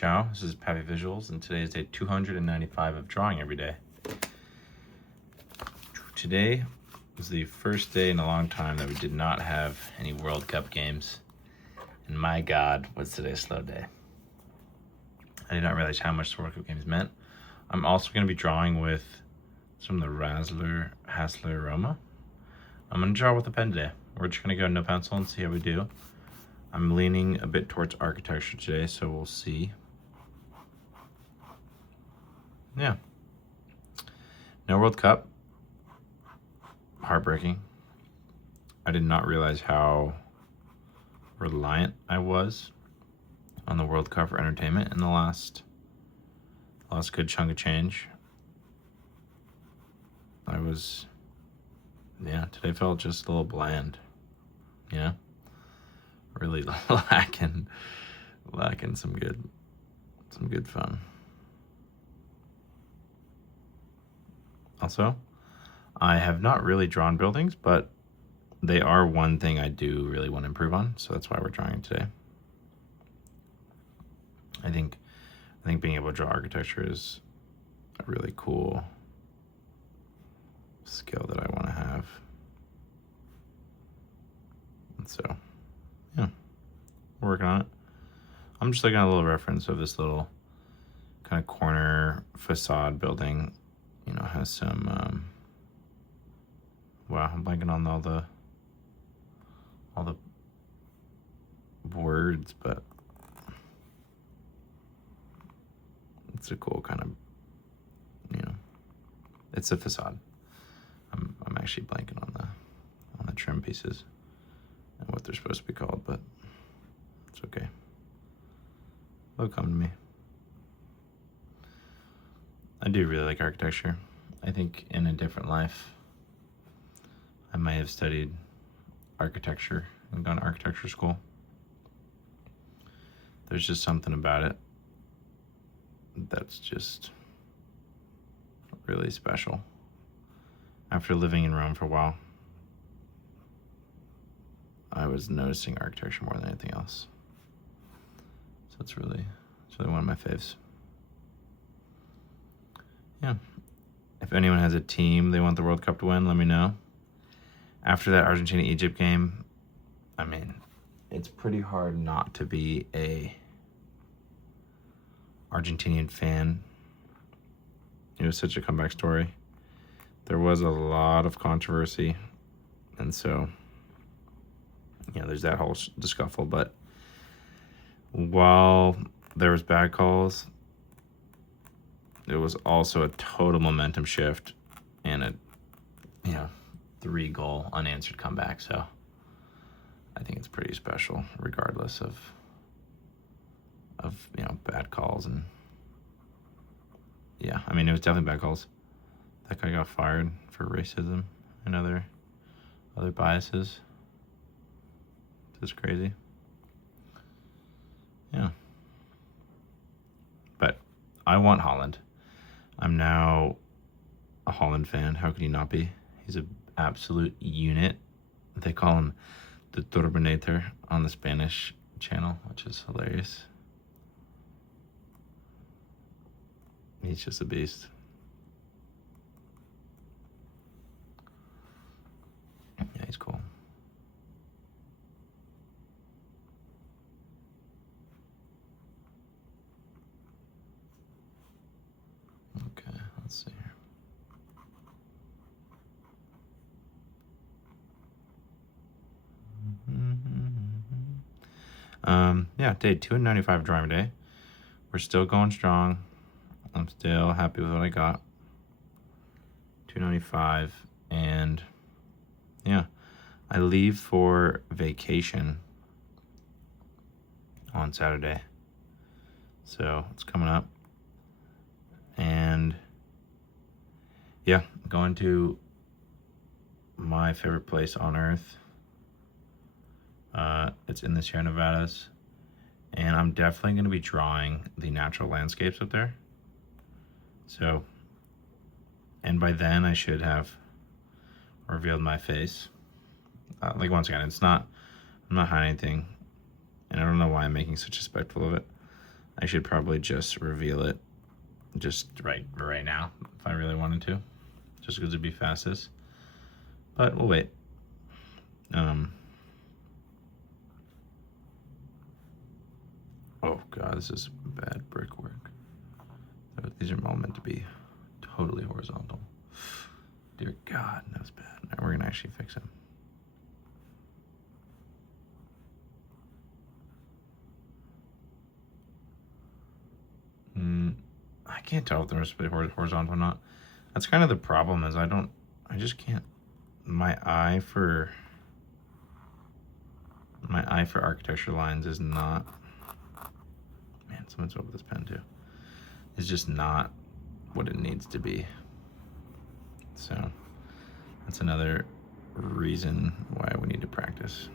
Ciao, this is Pappy Visuals, and today is day 295 of drawing every day. Today was the first day in a long time that we did not have any World Cup games, and my God, was today a slow day. I did not realize how much the World Cup games meant. I'm also going to be drawing with some of the Hassler Roma. I'm going to draw with a pen today. We're just going to go no pencil and see how we do. I'm leaning a bit towards architecture today, so we'll see. Yeah. No World Cup. Heartbreaking. I did not realize how reliant I was on the World Cup for entertainment in the last good chunk of change. Today felt just a little bland, you know? Really lacking some good fun. Also, I have not really drawn buildings, but they are one thing I do really want to improve on, so that's why we're drawing today. I think being able to draw architecture is a really cool skill that I want to have. And so, yeah, we're working on it. I'm just looking at a little reference of this little kind of corner facade building. You know, has some, wow, I'm blanking on all the words, but it's a cool kind of, you know, it's a facade. I'm actually blanking on the trim pieces and what they're supposed to be called, but it's okay. They'll come to me. I do really like architecture. I think in a different life, I might have studied architecture and gone to architecture school. There's just something about it that's just really special. After living in Rome for a while, I was noticing architecture more than anything else. So it's really one of my faves. Yeah. If anyone has a team they want the World Cup to win, let me know. After that Argentina-Egypt game, I mean, it's pretty hard not to be a Argentinian fan. It was such a comeback story. There was a lot of controversy, and so, you know, there's that whole scuffle. But while there was bad calls, it was also a total momentum shift and a 3-goal unanswered comeback. So I think it's pretty special, regardless of bad calls. And yeah, I mean, it was definitely bad calls. That guy got fired for racism and other biases. It's crazy. Yeah. But I want Haaland. I'm now a Haaland fan. How could you not be? He's an absolute unit. They call him the Turbinator on the Spanish channel, which is hilarious. He's just a beast. Yeah, he's cool. Okay, let's see here. Yeah, day 295 drawing day. We're still going strong. I'm still happy with what I got. 295, and yeah, I leave for vacation on Saturday. So it's coming up. And yeah, going to my favorite place on earth. It's in the Sierra Nevadas, and I'm definitely going to be drawing the natural landscapes up there. So, and by then I should have revealed my face. Like, once again, I'm not hiding anything, and I don't know why I'm making such a spectacle of it. I should probably just reveal it just right now if I really wanted to, just because it'd be fastest. But we'll wait. Oh god, this is bad brickwork. These are all meant to be totally horizontal. Dear God, that was bad. Now we're gonna actually fix them. I can't tell if they're supposed to be horizontal or not. That's kind of the problem, is I just can't. My eye for architecture lines is not. Man, someone's over this pen too. It's just not what it needs to be. So that's another reason why we need to practice.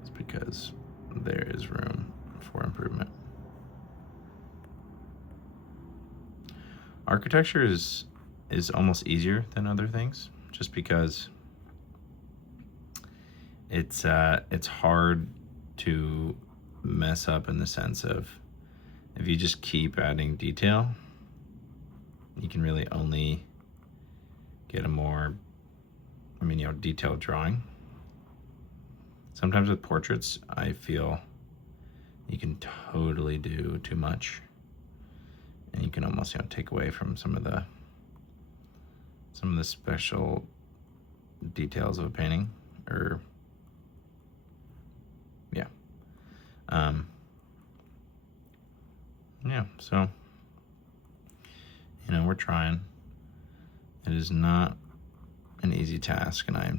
It's because there is room for improvement. Architecture is almost easier than other things, just because it's hard to mess up, in the sense of, if you just keep adding detail, you can really only get a more, detailed drawing. Sometimes with portraits, I feel you can totally do too much, and you can almost take away from some of the special details of a painting, or so we're trying. It is not an easy task, and I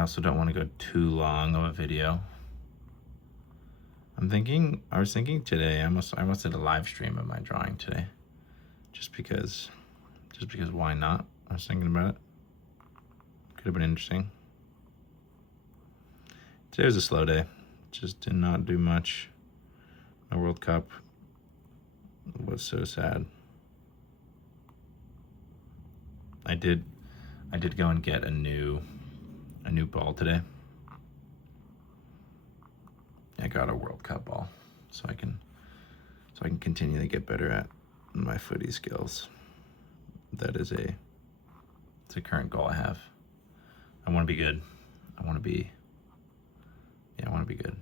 also don't want to go too long of a video. I was thinking today, I almost did a live stream of my drawing today, just because why not? I was thinking about it. Could have been interesting. Today was a slow day. Just did not do much. My World Cup was so sad. I did go and get a new ball today. I got a World Cup ball, so I can continue to get better at my footy skills. It's a current goal I have. I want to be good. I want to be good.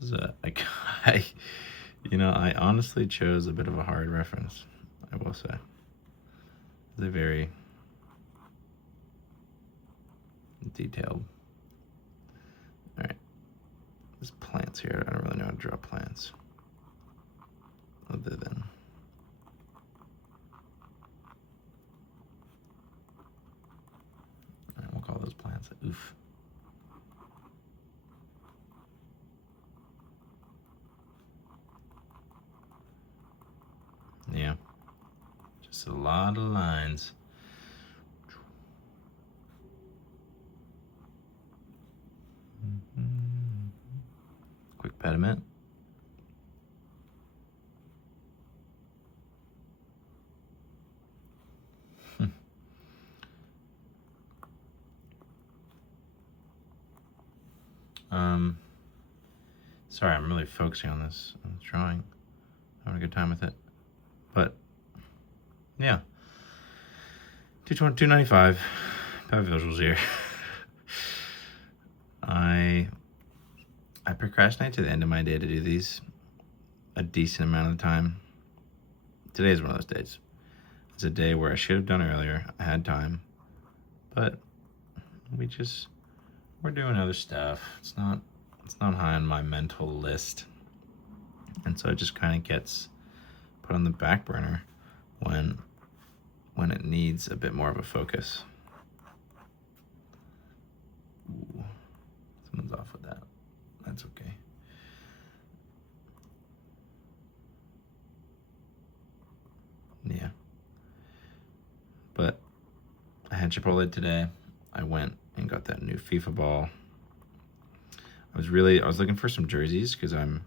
This is I honestly chose a bit of a hard reference, I will say. It's a very detailed. All right, there's plants here. I don't really know how to draw plants, other than we'll call those plants. Oof. Yeah, just a lot of lines. Quick pediment. Sorry, I'm really focusing on this drawing. Having a good time with it. But yeah, 295. Bad visuals here. I procrastinate to the end of my day to do these a decent amount of the time. Today is one of those days. It's a day where I should have done earlier. I had time, but we're doing other stuff. It's not high on my mental list, and so it just kind of gets put on the back burner when it needs a bit more of a focus. Ooh, someone's off with that. That's okay. Yeah. But I had Chipotle today. I went and got that new FIFA ball. I was looking for some jerseys, because I'm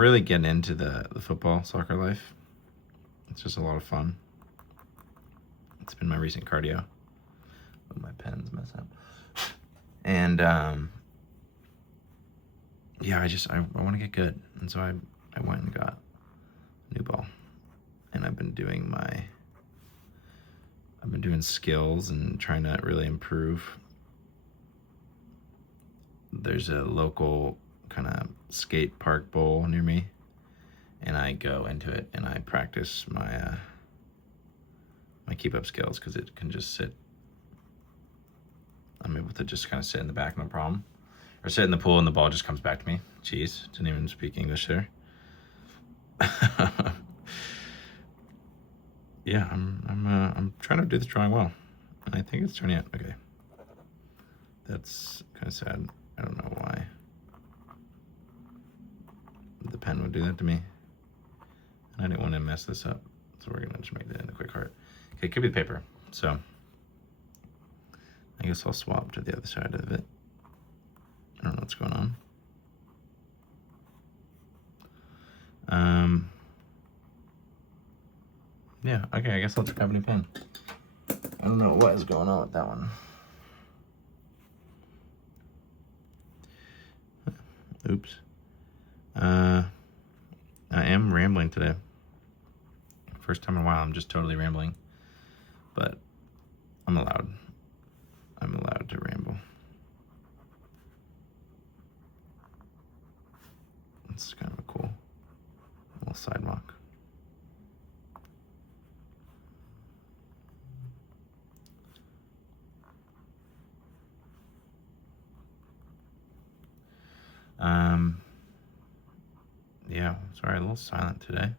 really getting into the football soccer life. It's just a lot of fun. It's been my recent cardio. when my pens mess up. And yeah, I want to get good. And so I went and got a new ball. And I've been doing skills and trying to really improve. There's a local kind of skate park bowl near me, and I go into it and I practice my keep up skills, because it can just sit. I'm able to just kind of sit in the back, no problem, or sit in the pool and the ball just comes back to me. Jeez, didn't even speak English there. Yeah, I'm trying to do this drawing well, and I think it's turning out okay. That's kind of sad. I don't know why the pen would do that to me. And I didn't want to mess this up, so we're gonna just make that in a quick heart. Okay, it could be paper, so I guess I'll swap to the other side of it. I don't know what's going on. Yeah, okay, I guess I'll grab a new pen. I don't know what is going on with that one. Oops. I am rambling today. First time in a while, I'm just totally rambling. But I'm allowed. I'm allowed to ramble. It's kind of a cool little sidewalk. Yeah, sorry, a little silent today.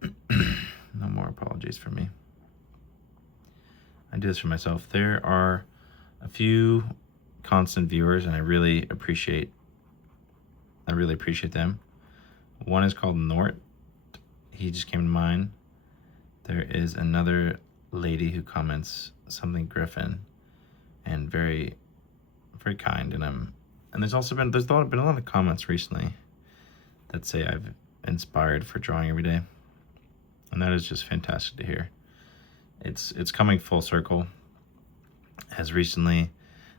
No more apologies for me. I do this for myself. There are a few constant viewers, and I really appreciate them. One is called Nort. He just came to mind. There is another lady who comments something Griffin, and very, very kind. And there's also been a lot of comments recently that say I've inspired for drawing every day, and that is just fantastic to hear. It's coming full circle. As recently,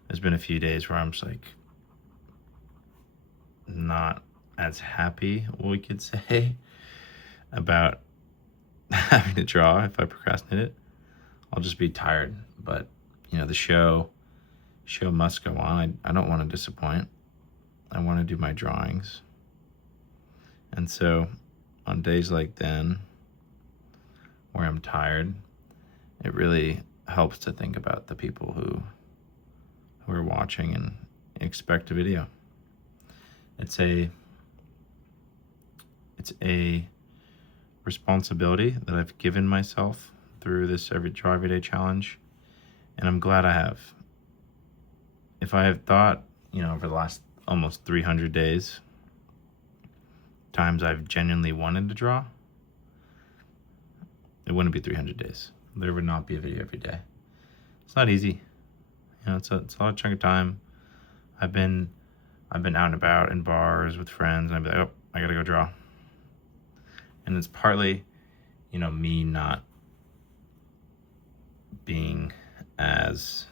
there's been a few days where I'm just like not as happy, we could say, about having to draw. If I procrastinate it, I'll just be tired. But the show must go on. I don't want to disappoint. I want to do my drawings. And so on days like then, where I'm tired, it really helps to think about the people who are watching and expect a video. It's a responsibility that I've given myself through this Draw Every Day challenge, and I'm glad I have. If I have thought, over the last almost 300 days, times I've genuinely wanted to draw, it wouldn't be 300 days. There would not be a video every day. It's not easy. It's a lot of chunk of time. I've been out and about in bars with friends, and I'd be like, oh, I gotta go draw. And it's partly, me not being as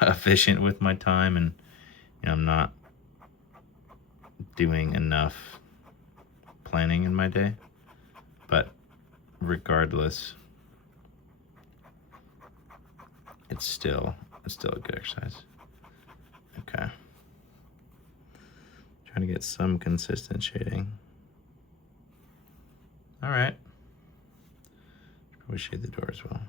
efficient with my time, and I'm not doing enough planning in my day. But regardless, it's still a good exercise. Okay. Trying to get some consistent shading. All right. Probably shade the door as well.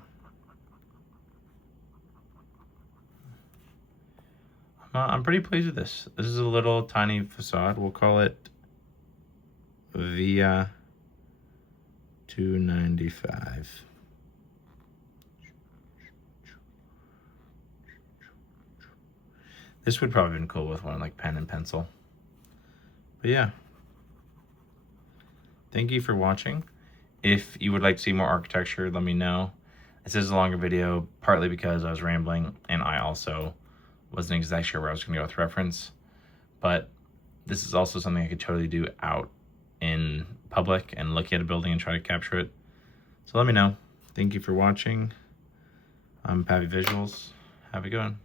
I'm pretty pleased with this. This is a little tiny facade. We'll call it Via 295. This would probably have been cool with one like pen and pencil. But yeah. Thank you for watching. If you would like to see more architecture, let me know. This is a longer video, partly because I was rambling, and I also wasn't exactly sure where I was going to go with reference. But this is also something I could totally do out in public and look at a building and try to capture it. So let me know. Thank you for watching. I'm Pappy Visuals. Have a good one.